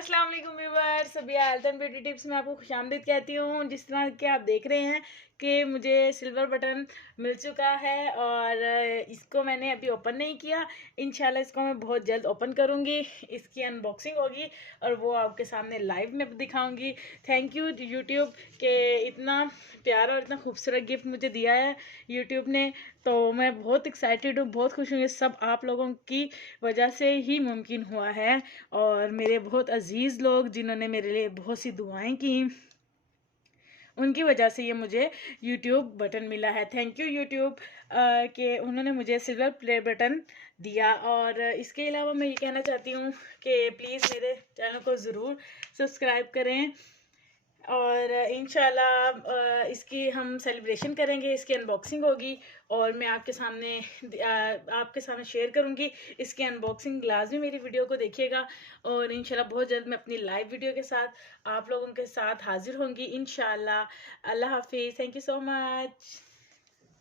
अस्सलाम वालेकुम व्यूअर्स, सभी हेल्थ एंड ब्यूटी टिप्स में आपको खुशामदीद कहती हूँ। जिस तरह के आप देख रहे हैं कि मुझे सिल्वर बटन मिल चुका है और इसको मैंने अभी ओपन नहीं किया। इंशाल्लाह इसको मैं बहुत जल्द ओपन करूँगी, इसकी अनबॉक्सिंग होगी और वो आपके सामने लाइव में दिखाऊँगी। थैंक यू यूट्यूब के इतना प्यारा और इतना खूबसूरत गिफ्ट मुझे दिया है यूट्यूब ने। तो मैं बहुत एक्साइटेड हूँ, बहुत खुश हूँ। ये सब आप लोगों की वजह से ही मुमकिन हुआ है और मेरे बहुत अजीज़ लोग जिन्होंने मेरे लिए बहुत सी दुआएं की, उनकी वजह से ये मुझे यूट्यूब बटन मिला है। थैंक यू यूट्यूब कि उन्होंने मुझे सिल्वर प्ले बटन दिया। और इसके अलावा मैं ये कहना चाहती हूँ कि प्लीज़ मेरे चैनल को ज़रूर सब्सक्राइब करें और इंशाल्लाह इसकी हम सेलिब्रेशन करेंगे, इसकी अनबॉक्सिंग होगी और मैं आपके सामने शेयर करूंगी इसकी अनबॉक्सिंग। लाजमी मेरी वीडियो को देखिएगा और इंशाल्लाह बहुत जल्द मैं अपनी लाइव वीडियो के साथ आप लोगों के साथ हाजिर होंगी इंशाल्लाह। अल्लाह हाफिज़, थैंक यू सो मच।